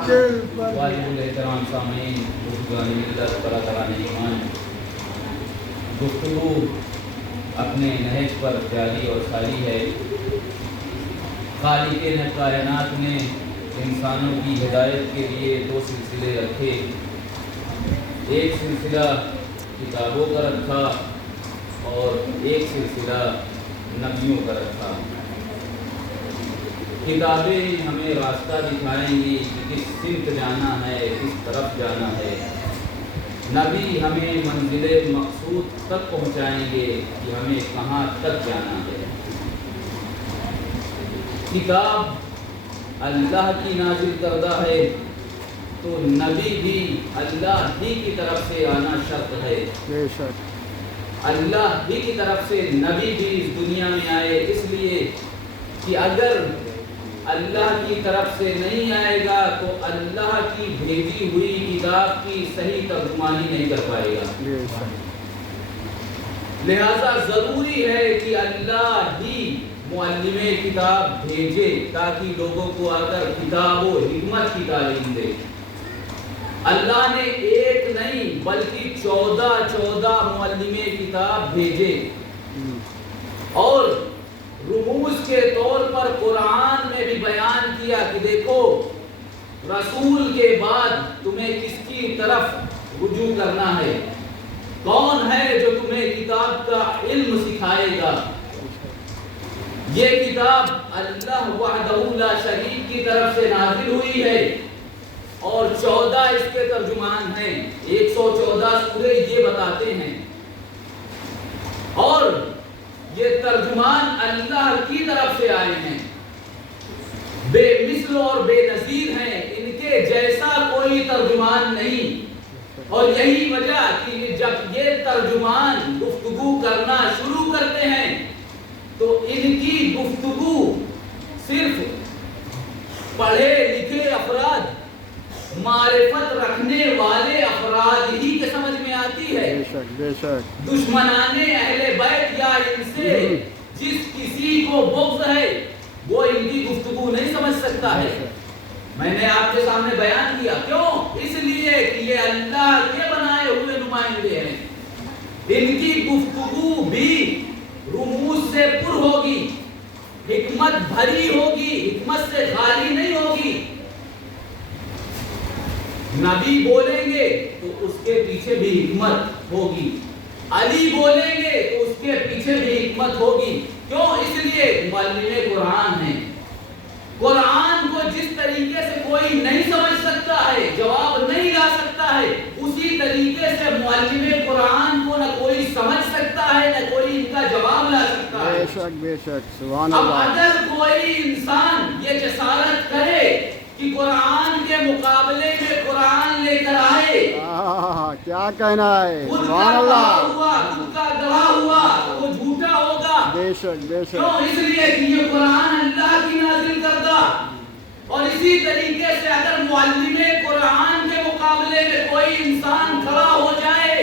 वालिद एहतराम सामीन ईमान गुफ्तगू अपने नहज पर जारी और सारी है। खालिक ने कायनात ने इंसानों की हिदायत के लिए दो सिलसिले रखे। एक सिलसिला किताबों का रखा और एक सिलसिला नबियों का रखा। किताबें हमें रास्ता दिखाएंगी कि किस सिमत जाना है, किस तरफ जाना है। नबी हमें मंजिले मकसूद तक पहुंचाएंगे कि हमें कहाँ तक जाना है। किताब अल्लाह की नाजिल करदा है तो नबी भी अल्लाह ही की तरफ से आना शर्त है। अल्लाह ही की तरफ से नबी भी इस दुनिया में आए, इसलिए कि अगर अल्लाह की तरफ से नहीं आएगा तो अल्लाह की भेजी हुई किताब की सही तर्जुमानी नहीं कर पाएगा। लिहाजा जरूरी है कि अल्लाह ही मुअल्लिमे किताब भेजे ताकि लोगों को आकर किताब व हिकमत की तालीम दे। अल्लाह ने एक नहीं बल्कि 14 मुअल्लिमे किताब भेजे और रुमूज के तौर पर कुरान में भी बयान किया कि देखो रसूल के बाद तुम्हें किसकी तरफ रुजू करना है, कौन है जो तुम्हें किताब का इल्म सिखाएगा। ये किताब अल्लाह वहदहू ला शरीक की तरफ से नाजिल हुई है और 14 इसके तर्जुमान हैं। 114 सूरे ये बताते हैं और ये तर्जुमान अल्लाह की तरफ से आए हैं, बेमिसल और बेनज़ीर हैं, इनके जैसा कोई तर्जुमान नहीं। और यही वजह कि जब ये तर्जुमान गुफ्तगू करना शुरू करते हैं तो इनकी गुफ्तगू सिर्फ पढ़े लिखे अफराद, मारिफत रखने वाले अफराद ही के समझ में आती है। बेशक दुश्मनाने अहले बैत या इनसे जिस किसी को बुग़्ज़ है वो इनकी गुफ्तगू नहीं समझ सकता है। मैंने आपके सामने बयान किया, क्यों? इसलिए कि ये अल्लाह के बनाए हुए नुमाइंदे हैं। इनकी गुफ्तगू भी रुमूज से पुर होगी, हिकमत भरी होगी, हिकमत से खाली नहीं होगी। नबी बोलेंगे तो उसके पीछे भी हिकमत होगी, अली बोलेंगे तो उसके पीछे भी हिकमत होगी। क्यों? इसलिए मुअल्लिमे कुरान है। कुरान को जिस तरीके से कोई नहीं समझ सकता है, जवाब नहीं ला सकता है, उसी तरीके से मुअल्लिमे कुरान को न कोई समझ सकता है न कोई इनका जवाब ला सकता है। बेशक सुभान अल्लाह। अब अगर कोई इंसान ये जसारत करे कि कुरान के मुकाबले में कुरान लेकर आए, क्या कहना है, खुद का गवाह हुआ वो झूठा होगा। बेशक क्यों? इसलिए कि ये कुरान अल्लाह की नाजिल करदा। और इसी तरीके से अगर मुअल्लिमे कुरान के मुकाबले में कोई इंसान खड़ा हो जाए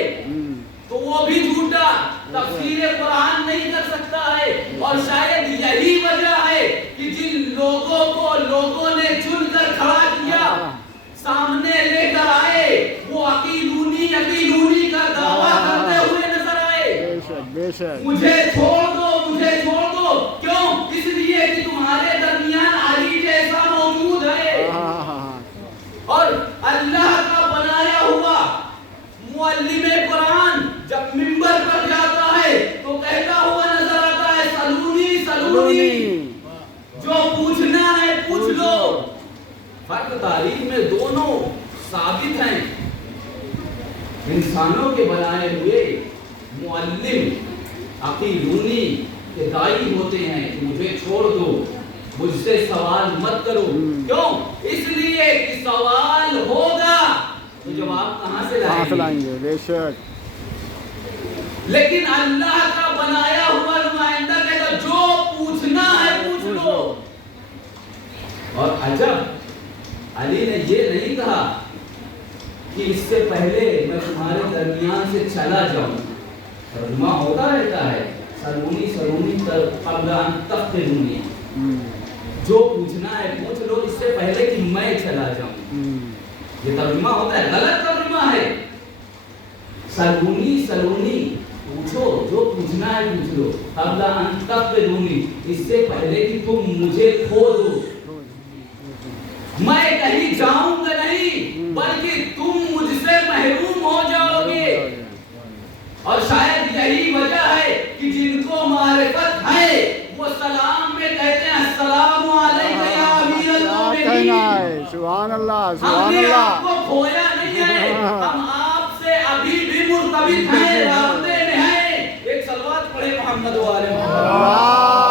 तो वो भी झूठा, तफसीर कुरान नहीं कर सकता है। और शायद यही वजह है कि जिन लोगों को लोगों ने चुनकर खड़ा किया, सामने लेकर आए, वो अकीलूनी का दावा करते हुए नजर आए। बेशक मुझे छोड़ दो, मुझे छोड़ दो। क्यों? इसलिए कि तुम्हारे दरमियान अली जैसा मौजूद है और अल्लाह का बनाया हुआ मुअल्लिमे कुरान जब मिंबर पर जाता है तो कहता हुआ नजर आता है, सलूनी सलूनी, जो पूछना है पूछ लो। फर्क तारीख में दोनों साबित हैं। इंसानों के बनाए हुए मुअल्लिम अकीलूनी के दाई होते हैं कि मुझे छोड़ दो, मुझसे सवाल मत करो। क्यों? इसलिए कि सवाल होगा तो जवाब कहां से लाएंगे? बेशक। लेकिन अल्लाह का बनाया हुआ नुमाइंदा कहता जो पूछना है पूछ लो। और अजब, अली ने ये नहीं कहा कि इससे पहले मैं तुम्हारे दरमियान से चला जाऊं। तर्जुमा होता रहता है, सलूनी सलूनी कब्ल अन तफ्तिरूनी, जो पूछना है पूछ लो इससे पहले कि मैं चला जाऊं। یہ ترجمہ ہوتا ہے، غلط ترجمہ ہے. سلونی سلونی، پوچھو جو پوچھنا ہے پوچھ لو. قبل ان تفقدونی، اس سے پہلے کہ تم مجھے کھو دو. میں کہیں جاؤں گا نہیں، بلکہ تم مجھ سے محروم ہو جاؤ گے. اور شاید یہی وجہ ہے کہ جن کو معرفت ہے وہ سلام میں کہتے ہیں السلام علیکم یا امیر المومنین. سبحان اللہ ہم سبحان نے اللہ. آپ کو کھویا نہیں ہے، ہم آپ سے ابھی بھی مرتبط ہیں، رابطے میں ہیں. ایک صلوات پڑھے محمد و آل محمد.